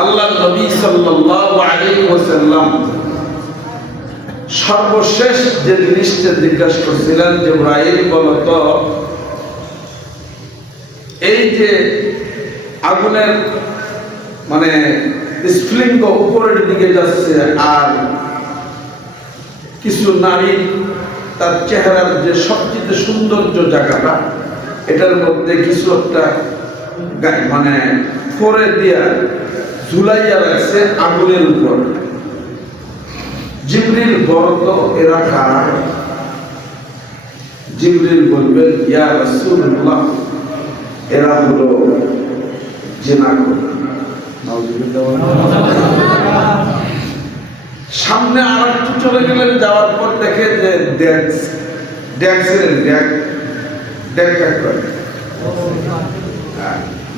আল্লাহ নবী সাল্লাল্লাহু আলাইহি ওয়াসাল্লাম সর্বশেষ যে জিনিসটা জিজ্ঞাসা করছিলেন, জিবরাইল বলতো এই যে আগুনের মানে স্ফুলিঙ্গ উপরের দিকে যাচ্ছে আর কিছু নারী তার চেহারার যে সবচেয়ে সৌন্দর্য জায়গাটা এটার মধ্যে কিছু একটা মানে ফোরে দিয়া ঝুলাইয়া রাখছে আগুনের উপর। জিবরিল বলতো এরা কারা? জিবরিল বলবেন ইয়া রাসূলুল্লাহ এরা হলো জিনাকুর। সামনে আর একটু চলে গেলেন, যাওয়ার পর দেখে যে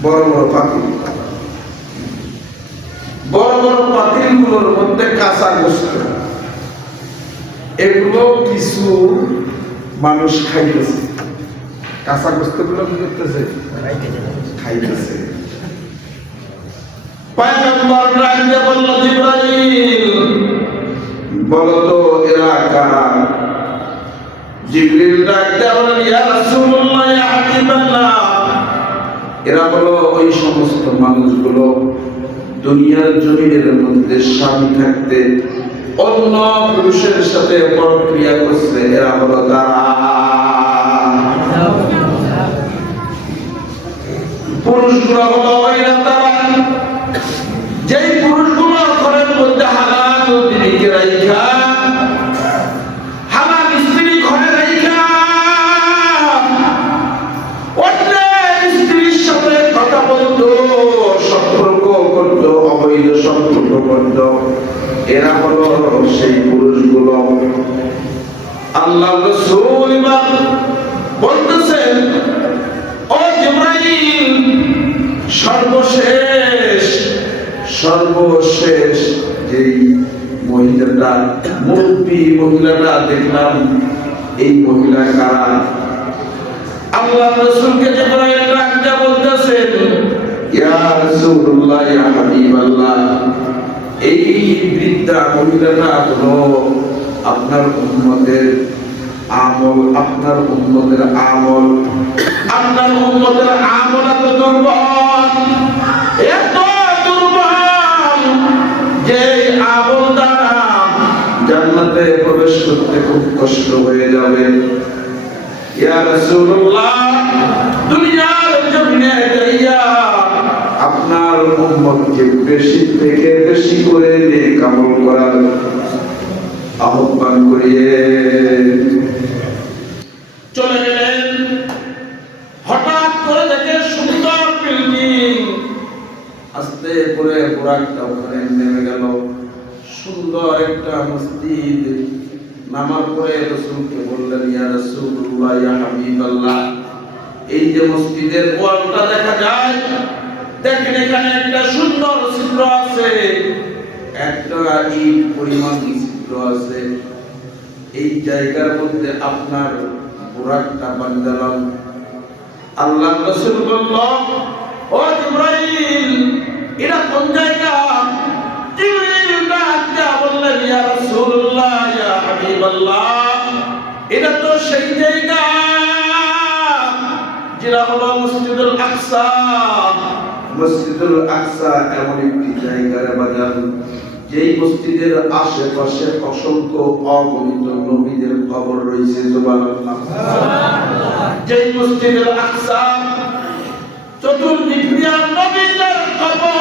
বড় বড় পাতিল, বড় বড় পাতিলগুলোর মধ্যে কাঁচা গোশত, এগুলো কিছু মানুষ খাইতেছে। কাঁচা গোশত গুলো কি করতেছে? খাইতেছে। পয়গম্বর রাইতে বলল জিবরাইল বলতো এরা কারা? জিবরিল ডাকতে বলেন ইয়া রাসূলুল্লাহ ইয়া হাবিবাল্লাহ এরা হলো ওই সমস্ত মানুষগুলো দুনিয়ার জমিনের মধ্যে স্বামী থাকতে অন্য পুরুষের সাথে পরক্রিয়া করছে। এরা হলো তারা। পুরুষগুলো হলো ওইরা তারা যেই পুরুষগুলো ঘরের মধ্যে হালাল দিকে রাইখা হালাল স্ত্রী ঘরে রাইখা অন্য স্ত্রীর সাথে কথা বলতো, সম্পর্ক করতো, অবৈধ সম্পর্ক করতো। এরা হলো সেই পুরুষগুলো। আল্লাহ রাসূল বলতেছেন ও জিবরাইল সর্বশেষ যেই মহিলাটা মুরব্বী মহিলাটা দেখলাম, এই মহিলা কারা? আল্লাহ রাসূলকে জিবরাইল ডাকতে বলতেছেন ইয়া রাসূলুল্লাহ ইয়া হাবিবাল্লাহ এই বৃদ্ধা মহিলাটা হলো আপনার উম্মতের আমল, আপনার উম্মতের আমল, আপনার উম্মতের আমল এত দুর্বল, এত দুর্বল যে আমল দ্বারা জান্নাতে প্রবেশ করতে খুব কষ্ট হয়ে যাবে। ইয়া রাসূলুল্লাহ দুনিয়ার জমিনে যাইয়া আপনার উম্মতকে বেশি থেকে বেশি করে নেক আমল করার আহ্বান করিয়ে চলে গেলেন। হঠাৎ করে দেখে সুন্দর বিল্ডিং, আস্তে করে বুরাকটা ওখানে নেমে গেল। সুন্দর একটা মসজিদ। নামার পরে রাসূলকে বললেন ইয়া রাসূলুল্লাহ ইয়া হাবিবাল্লাহ এই যে মসজিদের ওয়ালটা দেখা যায়, দেখেন এখানে একটা সুন্দর ছিদ্র আছে, একটা ইট পরিমাণ ছিদ্র আছে। এই জায়গার মধ্যে আপনার বুরাকটা বাঁধলাম। আল্লাহ রাসূল বলল ও জিবরাইল এটা কোন জায়গা? জিবরাইল ডাকতে বললেন ইয়া রাসূলুল্লাহ ইয়া হাবিবাল্লাহ এটা তো সেই জায়গা যেটা হলো মসজিদুল আকসা। মসজিদুল আকসা এমন একটি জায়গার বাজার যেই মসজিদের আশেপাশে অসংখ্য অগণিত নবীদের কবর রয়েছে। সুবহানাল্লাহ। যেই মসজিদুল আকসা চতুর্দিক দিয়ে নবীদের কবর,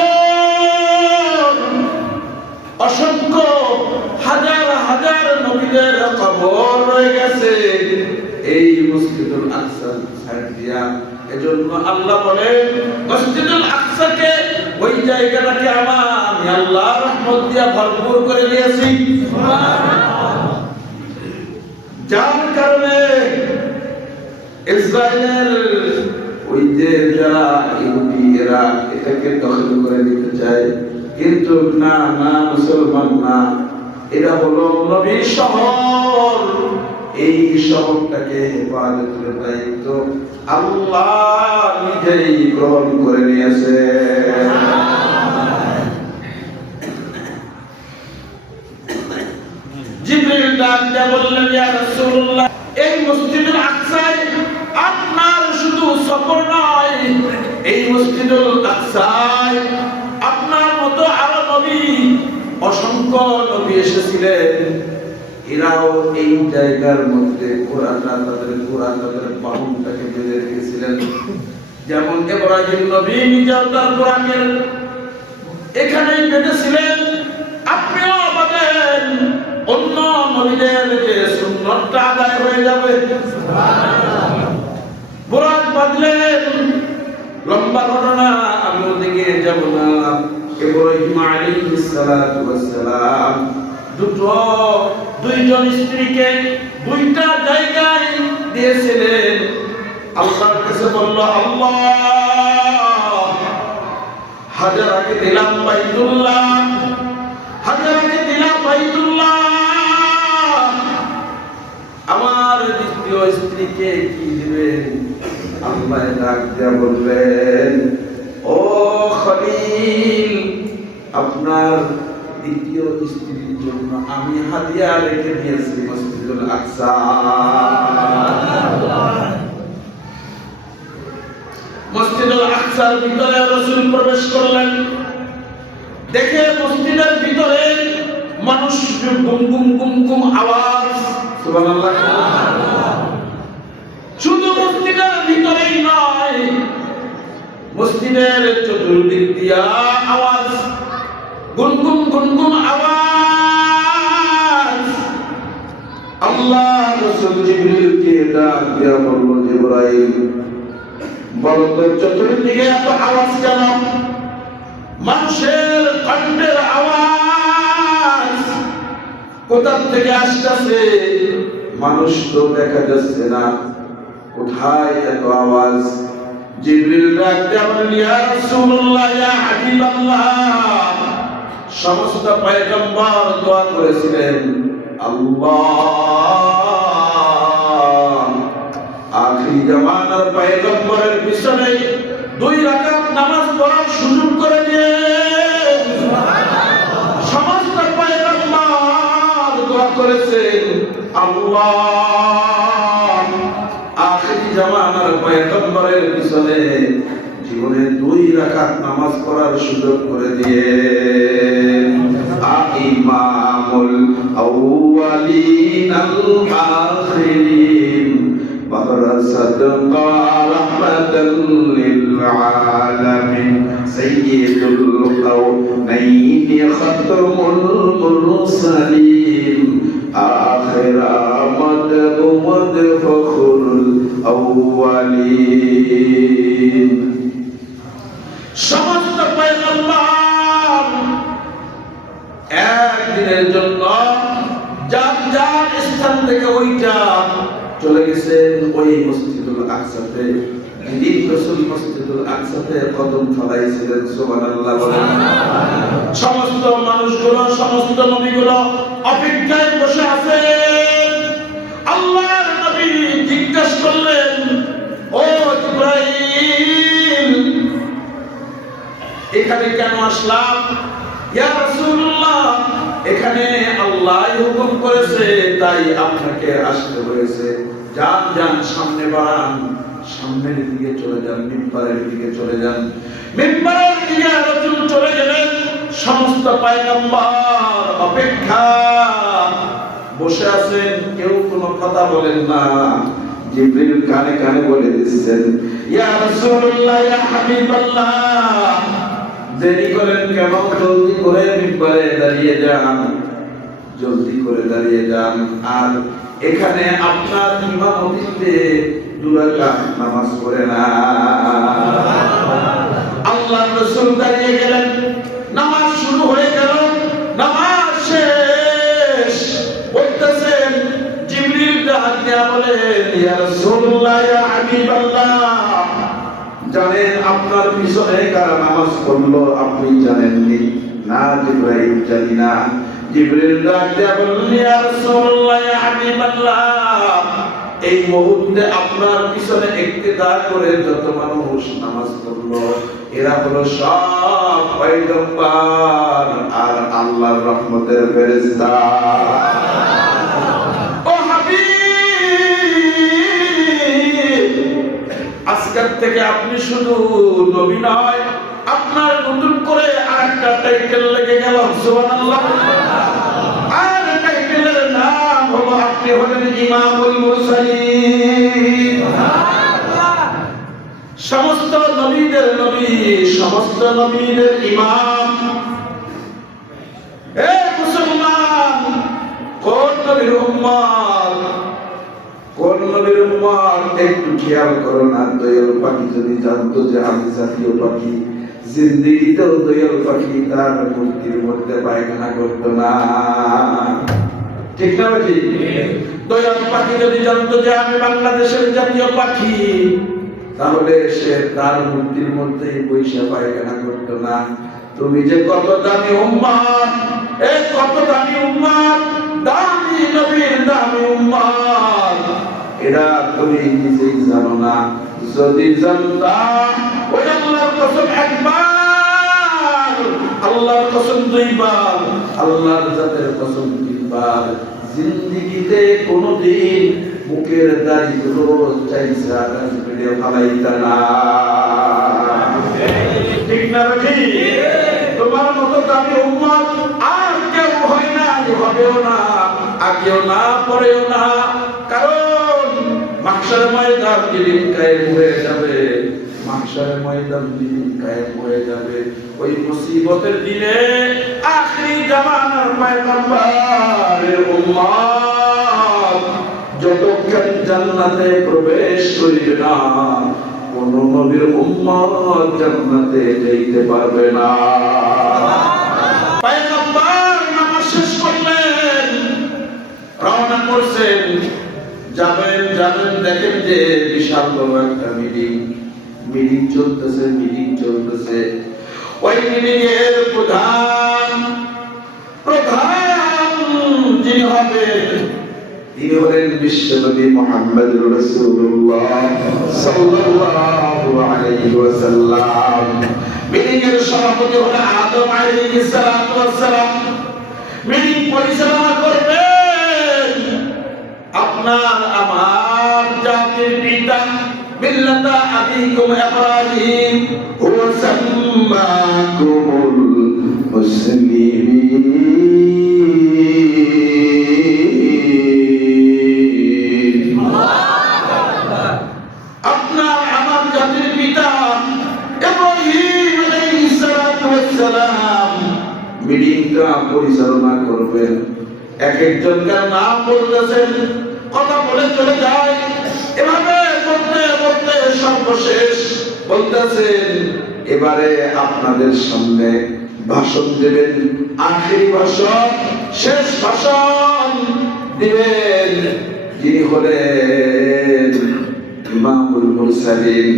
অসংখ্য হাজার হাজার নবীদের কবর রয়ে গেছে এই মসজিদুল আকসার সাইড দিয়া। এজন্য আল্লাহ বলেন মসজিদুল আকসাকে ওই জায়গাটাকে আমি আল্লাহ রহমত দিয়া ভরপুর করে দিয়েছি। সুবহানাল্লাহ। যার কারণে ইসরায়েলের ওই যে যারা ইহুদি এরা এটাকে দখল করে নিতে চায়, কিন্তু না না মুসলমান না, এটা হলো নবীর শহর। এই শহরটাকে হেফাজতের দায়িত্ব আল্লাহ নিজেই গ্রহণ করে নিয়েছে। দিয়ে বললেন, ইয়া রাসূলুল্লাহ, এই মসজিদুল আকসায় আপনার শুধু সফর নয়, এই মসজিদুল আকসায় আপনার মতো আরো নবী, অসংখ্য নবী এসেছিলেন। এরাও এই জায়গার মধ্যে তাদের বাহনটাকে বেঁধে রেখেছিলেন। যেমন ইব্রাহিম নবী নিজেও তার কোরআনের এখানেই বেঁধেছিলেন, আপনিও বাঁধেন, অন্য নবীদের যে সুন্নতটা আদায় হয়ে যাবে। বুরাক বাঁধলেন। লম্বা ঘটনা, আমি ওদিকে যাব না। ইব্রাহিম আলাইহিস সালাতু ওয়াস সালাম দুইজন স্ত্রীকে দুইটা জায়গায় দিয়েছিলেন। আল্লাহর কাছে বলল, আল্লাহ, হাজারাকে দিলাম বাইতুল্লাহ, হাজারাকে দিলাম বাইতুল্লাহ, আমার দ্বিতীয় স্ত্রীকে কি দিবেন? আল্লাহ ডাক দিয়া বললেন, ও খলিল, আপনার দ্বিতীয় স্ত্রীর জন্য আমি হাদিয়া রেখে দিয়েছি মসজিদুল আকসা। মসজিদুল আকসার ভিতরে রাসূল প্রবেশ করলেন। দেখে মসজিদের ভিতরে মানুষ গুম গুম গুম গুম আওয়াজ, সুবহানাল্লাহ। শুধু মসজিদের ভিতরেই নয়, মসজিদের চতুর্দিক দিয়া আওয়াজ, গুনগুন গুনগুন আওয়াজ। আল্লাহ রাসূল জিবরিলকে ডাক দিয়া বলল, জিবরাইল, বলো তো চতুর্দিকে এত আওয়াজ কেন? মানুষের কণ্ঠের আওয়াজ কোথা থেকে আসতেছে? মানুষ তো দেখা যাচ্ছে না, কোথায় এত আওয়াজ? জিবরিল ডাক দিয়া বলেন, ইয়া রাসূলুল্লাহ, ইয়া হাবিবাল্লাহ, সমস্ত পয়গম্বর দোয়া করেছিলেন, আল্লাহ আখিরি জামানার পয়গম্বরের পিছনে 2 রাকাত নামাজ পড়ার সুযোগ করে দিয়ে। সমস্ত পয়গম্বর দোয়া করেছেন, আল্লাহ আখিরি জামানার পয়গম্বরের পিছনে জীবনে 2 রাকাত নামাজ পড়ার সুযোগ করে দিয়ে। ইমামুল আউয়ালিন আল আখিরিন বারাসাতুকা রাহমাতাল লিল আলামিন সাইয়্যিদুল কাওনাইন খাতামুল মুরসালিন আখিরা মাদহুদ ফখরুল আউয়ালিন। সমস্ত পয়গম্বর একদিনের জন্য যার যার স্থান থেকে ওইটা চলে গেছেন ওই মসজিদুল আকসাতে। যেদিন রাসূল মসজিদুল আকসাতে কদম ফলাইছিলেন, সুবহানাল্লাহ বলেন। সমস্ত মানুষগুলো, সমস্ত নবীগুলো অপেক্ষায় বসে আছেন। আল্লাহর নবী জিজ্ঞাসা করলেন, ও জিবরাইল, এখানে কেন আসলাম? ইয়া রাসূলুল্লাহ, এখানে আল্লাহ হুকুম করেছে তাই আপনাকে আসতে হয়েছে। যান যান, সামনে বাড়ান, সামনের দিকে চলে যান, মিম্বারের দিকে চলে যান। মিম্বারের দিকে রাসূল চলে গেলেন। সমস্ত পয়গম্বর অপেক্ষা বসে আছেন, কেউ কোনো কথা বলেন না। জিবরিল কানে কানে বলে দিচ্ছেন, ইয়া রাসূলুল্লাহ, ইয়া হাবিবাল্লাহ, দেরি করেন কেন? জলদি করে মিম্বারে দাঁড়িয়ে যান, জলদি করে দাঁড়িয়ে যান। আর এখানে আপনার ইমামতিতে 2 রাকাত নামাজ পড়ে না। আল্লাহর রাসূল দাঁড়িয়ে গেলেন, নামাজ শুরু হয়ে গেল। নামাজ শেষ বলতেছেন, জিবরিল ডাক দিয়া বলেন, ইয়া রাসূলুল্লাহ, ইয়া হাবিবাল্লাহ, জানেন আপনার পিছনে কারা নামাজ পড়লো? আপনি জানেননি? না জিবরাইল, জানি না। জিবরিল ডাক দিয়া বললেন, ইয়া রাসূলুল্লাহ, ইয়া হাবিবাল্লাহ, এই মুহূর্তে আপনার পিছনে ইক্তেদা করে যত মানুষ নামাজ পড়লো এরা হলো সব পয়গম্বর আর আল্লাহর রহমতের ফেরেশতা। আজকের থেকে আপনি শুধু নবী নয়, আপনার নতুন করে আরেকটা টাইটেল লেগে গেল, সুবহানাল্লাহ। আর টাইটেলের নাম হলো আপনি হলেন ইমামুল মুরসালিন। সমস্ত নবীদের নবী, সমস্ত নবীদের ইমাম। এ মুসলমান, কোন নবীর উম্মত, কোন নবীর উম্মত একটু খেয়াল করো না। দয়াল পাখি যদি জানতো যে আমি জাতীয় পাখি, জিন্দেগিতেও দয়াল পাখি তার মূর্তির মধ্যে পায়খানা করতো না, ঠিক না ভাই? দয়াল পাখি যদি জানতো যে আমি বাংলাদেশের জাতীয় পাখি, তাহলে সে তার মূর্তির মধ্যে পয়সা পায়খানা করতো না। তুমি যে কত দামি উম্মত, এই কত দামি উম্মত, দামি নবীর দামি উম্মত, এরা তুমি নিজেই জানো না। যদি জানতা, ওই আল্লাহর কসম একবার, আল্লাহর কসম দুইবার, আল্লাহর জাতের কসম তিনবার, জিন্দেগিতে কোনোদিন মুখের দাড়িগুলো চাইছা ভিডিও ফালাইতা না, ঠিক না ভাই? তোমার মতো দামি উম্মত আর কেউ হয় না, হবেও না, আগেও না, পরেও না। কারণ মাহশারের ময়দান যেদিন কায়েম হয়ে যাবে, মাহশারের ময়দান যেদিন কায়েম হয়ে যাবে, ওই মুসিবতের দিনে আখিরি জামানার পয়গম্বরের উম্মত যতক্ষণ জান্নাতে প্রবেশ করিবে না, কোন নবীর উম্মত জান্নাতে যাইতে পারবে না। পয়গম্বর নামাজ শেষ করলেন, রওনা করছেন, যাবেন যাবেন, দেখেন যে বিশাল বড় একটা মিটিং চলতেছে। ওই মিটিং এর প্রধান যিনি হবেন, তিনি হলেন বিশ্বনবী মুহাম্মদুর রাসূলুল্লাহ সাল্লাল্লাহু আলাইহি ওয়াসাল্লাম। মিটিং এর সভাপতি হলেন আদম আলাইহিস সালাতু ওয়াস সালাম। মিটিং পরিচালনা করবেন আপনার আমার জাতির পিতা মিল্লাতা আবিকুম ইব্রাহিম হুয়া সাম্মাকুমুল মুসলিমিন। আপনার আমার জাতির পিতা ইব্রাহিম আলাইহিস সালাতু ওয়াস সালাম মিটিংটা পরিচালনা করবেন। এক একজনকার নাম বলতেছেন, কথা বলে চলে যায়, এভাবে বলতে বলতে সর্বশেষ বলতেছেন, এবারে আপনাদের সামনে ভাষণ দেবেন, আখেরি ভাষণ, শেষ ভাষণ দিবেন যিনি হলেন ইমামুল মুরসালিন,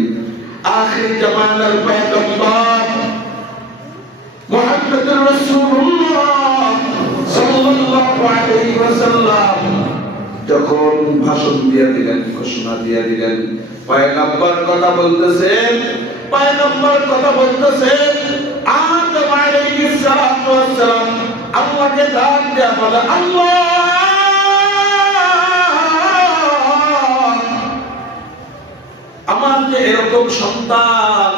আখির জামানার পয়গম্বর মুহাম্মদুর রাসূলুল্লাহ সাল্লাল্লাহু আলাইহি ওয়াসাল্লাম। যখন ভাষণ দিয়ে দিলেন, ঘোষণা দিয়ে দিলেন, পয়গম্বর কথা বলতেছেন, আদম আলাইহিস সালাতু ওয়াস সালাম আল্লাহকে ডাক দেয়া বলে, আল্লাহ আমার যে এরকম সন্তান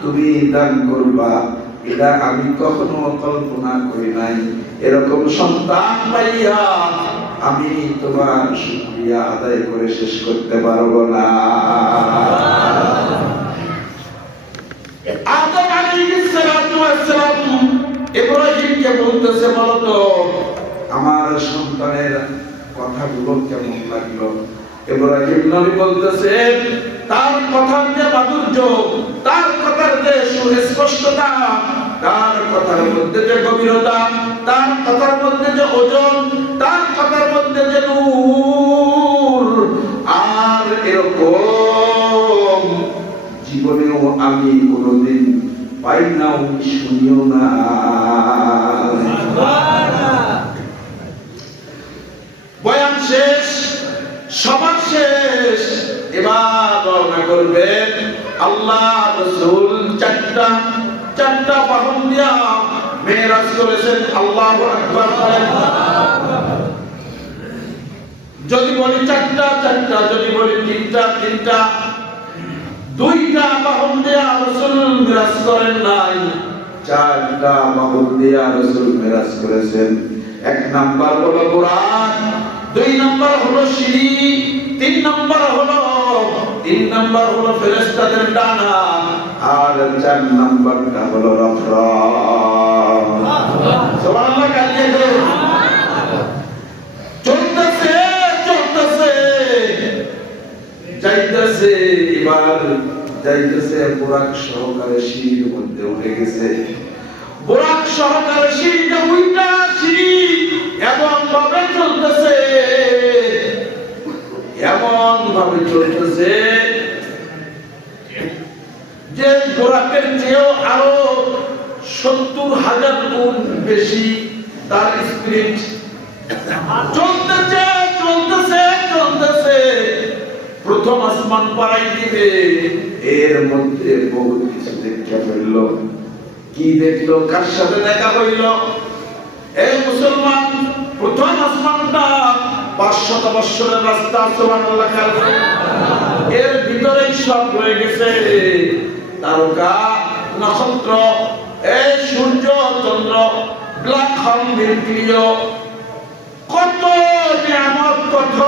তুমি দান করবা, এটা আমি কখনো কল্পনা করি নাই। এরকম সন্তান পাইয়া আমি তোমার শুকরিয়া আদায় করে শেষ করতে পারবো না। আদম আলাইহিস সালাতু ওয়াস সালাম ইব্রাহিমকে বলতেছে, বলো তো আমার সন্তানের কথাগুলো কেমন লাগলো? ইব্রাহিম নবী বলতেছেন, তার কথার যে মাধুর্য, তার কথার যে সুস্পষ্টতা, তার কথার মধ্যে যে গভীরতা, তার কথার মধ্যে যে ওজন, তার কথার মধ্যে যে নূর, আর এরকম জীবনেও আমি কোনোদিন পাই না, শুনিও না। বয়ান শেষ, সবার শেষ, এবার রওনা করবেন। আল্লাহ রাসূল চারটা বাহন দিয়া মেরাজ করেছেন। আল্লাহু আকবার। যদি বলি চারটা, যদি বলি তিনটা। দুইটা বাহন দিয়া রাসূল মিরাজ করেন নাই, চারটা বাহন দিয়া রাসূল মিরাজ করেছেন। এক নাম্বার হলো কোরআন, দুই নাম্বার হলো সিঁড়ি, তিন নাম্বার হলো ফেরেশতাদের ডানা, আর চার নাম্বারটা হলো রফরা। সুবহানাল্লাহ কালিয়ে দে। চলতেছে যাইতেছে, এবার যাইতেছে বুরাক সহকারে সিঁড়ির মধ্যে উঠে গেছে। বুরাক সহকারে সিঁড়িতে উঠা সিঁড়ি এমন ভাবে চলতেছে যে বুরাকের চেয়েও আরো 70,000 গুণ বেশি তার স্পিরিট। চলতেছে প্রথম আসমান পাড়াই দিবে, এর মধ্যে বহুত কিছু দেখতে পেল। কি দেখলো? কার সাথে দেখা হইল? এই মুসলমান, প্রথম আসমানটা 500 বছরের রাস্তা। সুবহানাল্লাহ। এর ভিতরেই সব রয়ে গেছে, তারকা, নক্ষত্র, এই সূর্য, চন্দ্র, ব্ল্যাক হোল, নিউক্লিয়, কত নিয়ামত, কত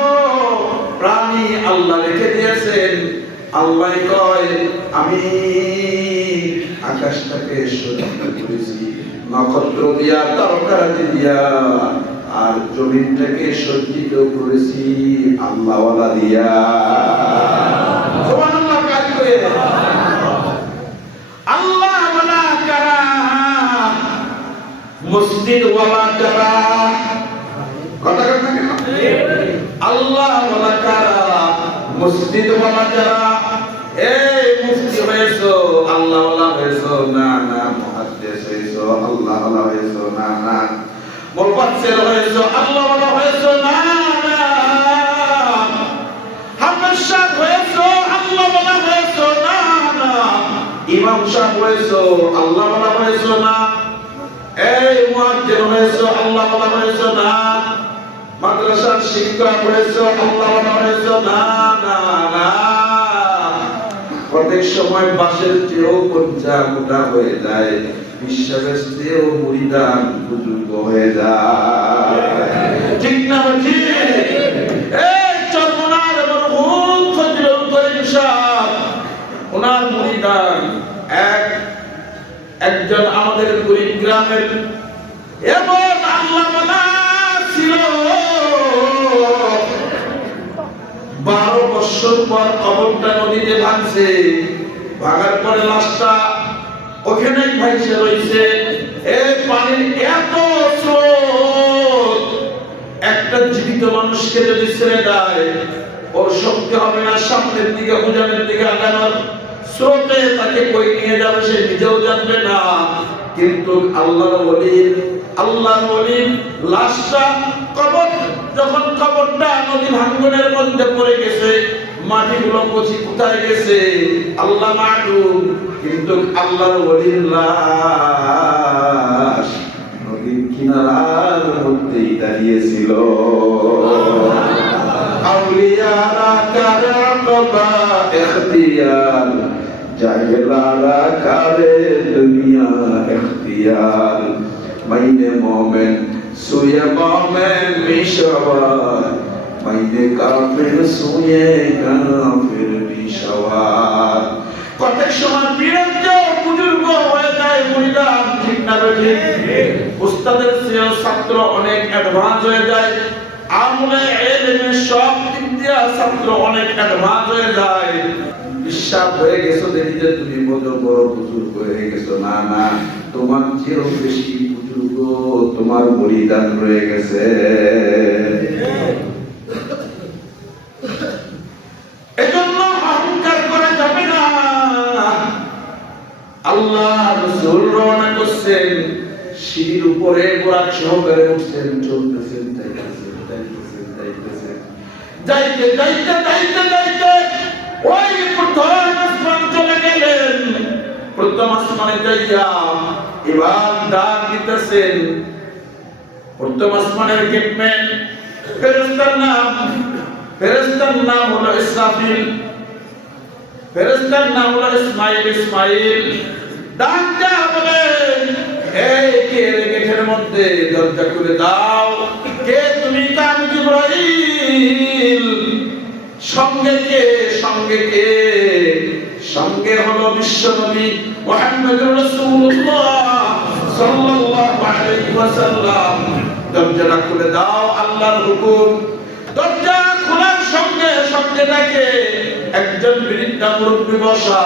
প্রাণী আল্লাহ রেখে দিয়েছেন। আল্লাহ কয়, আমি আকাশটাকে সজ্জিত করেছি নক্ষত্র দিয়া, তারকারাজি দিয়া, আর জমিনটাকে সজ্জিত করেছি আল্লাহওয়ালা দিয়া। সুবহানাল্লাহ। কারিগরে আল্লাহওয়ালা কারা, মসজিদওয়ালা কারা? কথা কথা কেন? আল্লাহওয়ালা কারা, মসজিদওয়ালা কারা? এই মুফতি হয়েছো, আল্লাহওয়ালা হয়েছো? না না। মুহাদ্দিস হয়েছো, আল্লাহওয়ালা হয়েছো? না না। মুফাসসির হয়েছো, আল্লাহওয়ালা হয়েছো? না না। হাফেজ সাহেব হয়েছো, আল্লাহওয়ালা হয়েছো? না না। ইমাম সাহেব হয়েছো, আল্লাহওয়ালা হয়েছো? না। এই মুয়াজ্জিন হয়েছো, আল্লাহওয়ালা হয়েছো? না। মাদ্রাসার শিক্ষক হয়েছো, আল্লাহওয়ালা হয়েছো? না না না। প্রত্যেক সময় বাঁশের চেয়েও কঞ্চা মোটা হয়ে যায়, বিশ্বাসের চেয়েও মুরিদান বুজুর্গ হয়ে যায়। ঠিক না ঠিক? এই চরমনার মরহুম ফজলুল করিম সাহেব, ওনার মুরিদান একজন আমাদের কুড়িগ্রামের এমন আল্লাহওয়ালা ছিল। 12 বছর পর কবরটা নদীতে ভাঙছে, ভাঙার পরে লাশটা ওখানেই ভাইসে রয়েছে। এই পানির এত স্রোত, একটা জীবিত মানুষকে যদি ছেড়ে দেয় ওর শক্তি হবে না সামনের দিকে, উজানের দিকে আগানোর। স্রোতে তাকে কই নিয়ে যাবে সে নিজেও জানবে না। কিন্তু আল্লাহর ওলির লাশটা যখন কবরটা নদী ভাঙ্গনের মধ্যে পড়ে গেছে, মাটিগুলো পচি কোথায় গেছে আল্লাহ মালুম। কিন্তু আল্লাহর ওলির লাশ নদীর কিনারার মধ্যেই দাঁড়িয়েছিল। আউলিয়ারা কারা কবা ইখতিয়ার, জাহেলারা কারে দুনিয়া ইখতিয়ার। মাইনে মোমেন সুয়ে মোমেন মিশাওয়ার, মাইনে কাফির সুয়ে কাফির মিশাওয়ার। প্রত্যেক সময় বিরুদ্ধ বুজুর্গ হয়ে যায় মুরিদান। ঠিক না ঠিক? উস্তাদের চেয়ে ছাত্র অনেক অ্যাডভান্স হয়ে যায়। আমলে ইলমে সব দিক দিয়ে ছাত্র অনেক অ্যাডভান্স হয়ে যায়। বিশ্বাস হয়ে গেছো দেখি যে তুমি বড় বুজুর্গ হয়ে গেছো। না না, তোমার চেয়েও বেশি বুজুর্গ তোমার মুরিদান রয়ে গেছে। এজন্য অহংকার করা যাবে না। আল্লাহ রাসূল রওনা করছেন, সিঁড়ির উপরে বুরাক সহকারে উঠছেন, চলতেছেন, যাইতে ওই প্রথম আসমান চলে গেলেন। প্রথম আসমানে যাইয়া এবার ডাক দিতেছেন। প্রথম আসমানের গেটম্যান ফেরেশতার নাম হলো ইসরাফিল। ফেরেশতার নাম হলো ইসমাঈল। ইসমাঈল ডাক দেয়া বলে, এই কে রে গেটের মধ্যে, দরজা খুলে দাও। কে তুমি? আমি জিবরাইল। সঙ্গে কে? সঙ্গে কে? সঙ্গে হলো বিশ্বনবী মুহাম্মদুর রাসূলুল্লাহ সাল্লাল্লাহু আলাইহি ওয়াসাল্লাম। দরজাটা খুলে দাও, আল্লাহর হুকুম। দরজা খোলার সঙ্গে সঙ্গে দেখে একজন বৃদ্ধ মুরব্বী বসা।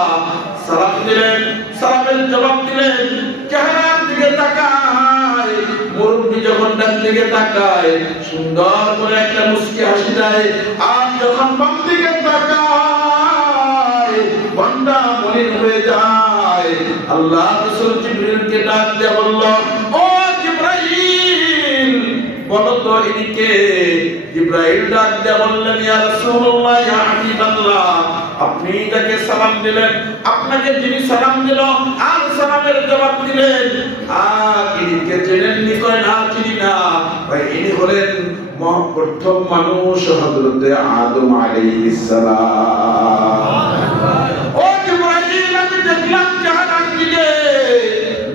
সালাম দিলেন, সালামের জবাব দিলেন। চেহারার দিকে তাকায়, মুরব্বী যখন ডান দিকে তাকায় সুন্দর করে একটা মুস্কি হাসি দেয়, আর যখন বাম দিকে তাকায় বন্ডা মলিন হয়ে যায়। আল্লাহ রাসূল জিবরিলকে ডাক দিয়ে বলল, ও জিবরাইল, বলো তো ইনি কে? জিবরাইল ডাক দিয়ে বললেন, ইয়া রাসূলুল্লাহ, ইয়া হাবিবাল্লাহ, আপনি যাকে সালাম দিলেন, আপনাকে যিনি সালাম দিল আর সালামের জবাব দিলেন, আর ইনিকে চেনেননি? কয় না, চিনি না। ভাই, ইনি হলেন প্রথম মানুষ হযরতে আদম আলাইহিস সালাম। ও জিবরাইল, আমি দেখলাম চেহারার দিকে,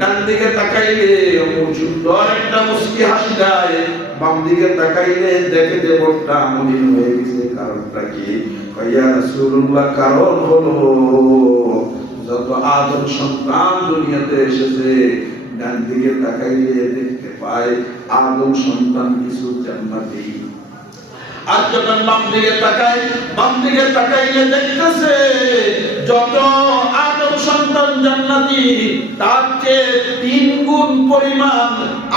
ডান দিকে তাকাইলে সুন্দর একটা মুস্কি হাসি দেয়, বাম দিকে তাকাইলে দেখে যে মনটা মলিন হয়ে গেছে। কারণটা কি? ইয়া রাসূলুল্লাহ, কারণ হলো যত আদম সন্তান দুনিয়াতে এসেছে ডান দিকে তাকাইলে দেখতে পায় আদম সন্তান কিছু জান্নাতি, আর যখন বাম দিকে তাকায়, বাম দিকে তাকাইলে দেখতেছে যত আদম সন্তান জান্নাতি তার চেয়ে 3 গুণ পরিমাণ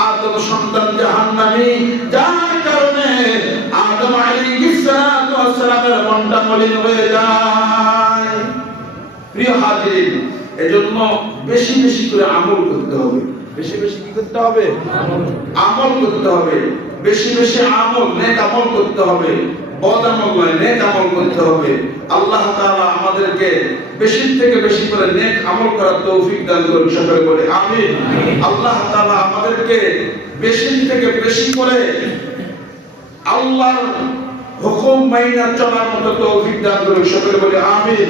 আদম সন্তান জাহান্নামী। যার কারণে আদম আলাইহিস সালামের মনটা মলিন হয়ে যায়। প্রিয় হাজিরিন, এজন্য বেশি বেশি করে আমল করতে হবে। বেশি বেশি কি করতে হবে? আমল করতে হবে। বেশি বেশি আমল, নেক আমল করতে হবে। বদ আমল নয়, নেক আমল করতে হবে। আল্লাহ তাআলা আমাদেরকে বেশি থেকে বেশি করে নেক আমল করার তৌফিক দান করুন। সকলে বলে আমিন। আল্লাহ তাআলা আমাদেরকে বেশি থেকে বেশি করে আল্লাহর হুকুম মাইনা চলার মতো তৌফিক দান করুন। সকলে বলে আমিন।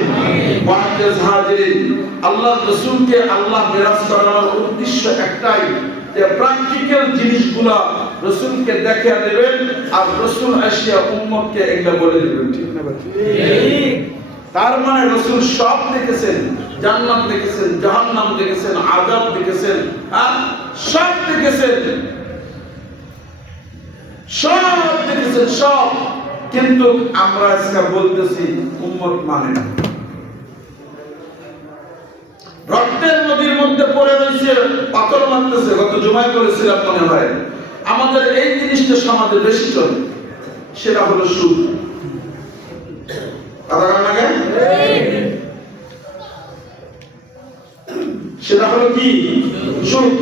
মুআজ্জাজ হাজিরিন, আল্লাহর রাসূলকে আল্লাহ মিরাজ করার উদ্দেশ্য একটাই, যে প্র্যাকটিক্যাল জিনিসগুলো রাসূলকে দেখিয়ে দেবেন, আর রাসূল আসিয়া উম্মতকে এগুলো বলে দিবেন। ঠিক না ভাই? ঠিক। তার মানে রাসূল সব দেখেছেন, জান্নাত দেখেছেন, জাহান্নাম দেখেছেন, আযাব দেখেছেন, সব দেখেছেন, সব দেখেছেন, সব। কিন্তু আমরা আজকে বলতেছি উম্মত মানে না। রক্তের নদীর মধ্যে পড়ে রয়েছে, পাথর মারতেছে। গত জুমায় করেছিলাম মনে হয়। আমাদের এই জিনিসটা সমাজে বেশি চলে, সেটা হলো সুদ। সেটা হলো কি? সুদ।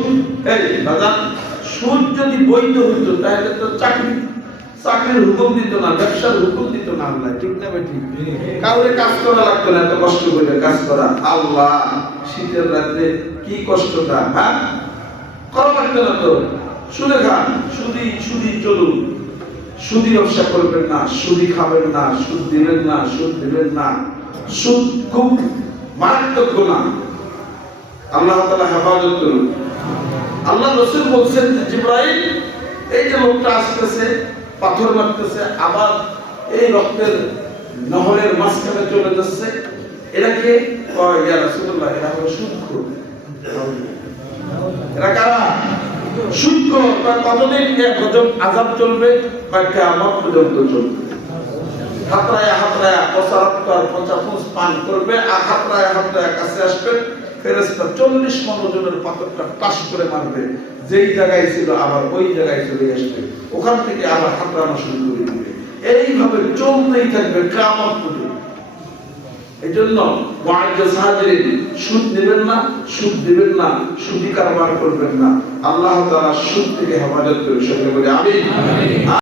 এই দাদা, সুদ যদি বৈধ হইতো তাহলে তো চাকরির হুকুম দিত না, ব্যবসার হুকুম দিত না আল্লাহ। ঠিক না ভাই? ঠিক। কাউরে কাজ করা লাগতো না, এত কষ্ট করে কাজ করা। আল্লাহ শীতের রাতে কি কষ্টটা করা লাগতো না তো। সুদে খান, সুদি চলুন, সুদি ব্যবসা করবেন না, সুদি খাবেন না, সুদ দিবেন না, সুদ দিবেন না। সুদ খুব মারাত্মক গুনাহ। আল্লাহ তাআলা হেফাজত করুন। আল্লাহ রাসূল বলছেন, জিবরাইল, এই যে লোকটা আসতেছে, পাথর মারতেছে, আবার এই রক্তের নহরের মাঝখানে চলে যাচ্ছে, এটাকে ইয়া রাসূলুল্লাহ, এরা হলো সুদখোর। এরা কারা? সুদখোর। কতদিন গজব আযাব চলবে? কিয়ামত পর্যন্ত চলবে। হাতরায়া পসারাত্তর পচাপুস পান করবে, আর হাতরায়া কাছে আসবে, ফেরেশতা 40 মণ ওজনের পাথরটা টাস করে মারবে। যেই জায়গায় ছিল আবার ওই জায়গায় চলে আসবে, ওখান থেকে আবার হাতরানো শুরু করে দিবে। এইভাবে চলতেই থাকবে কিয়ামত পর্যন্ত। এজন্য মুআজ্জাজ হাজিরিন, সুদ নেবেন না, সুদ দিবেন না, সুদি কারবার করবেন না। আল্লাহ তাআলা সুদ থেকে হেফাজত করে। সকলে বলে আমিন।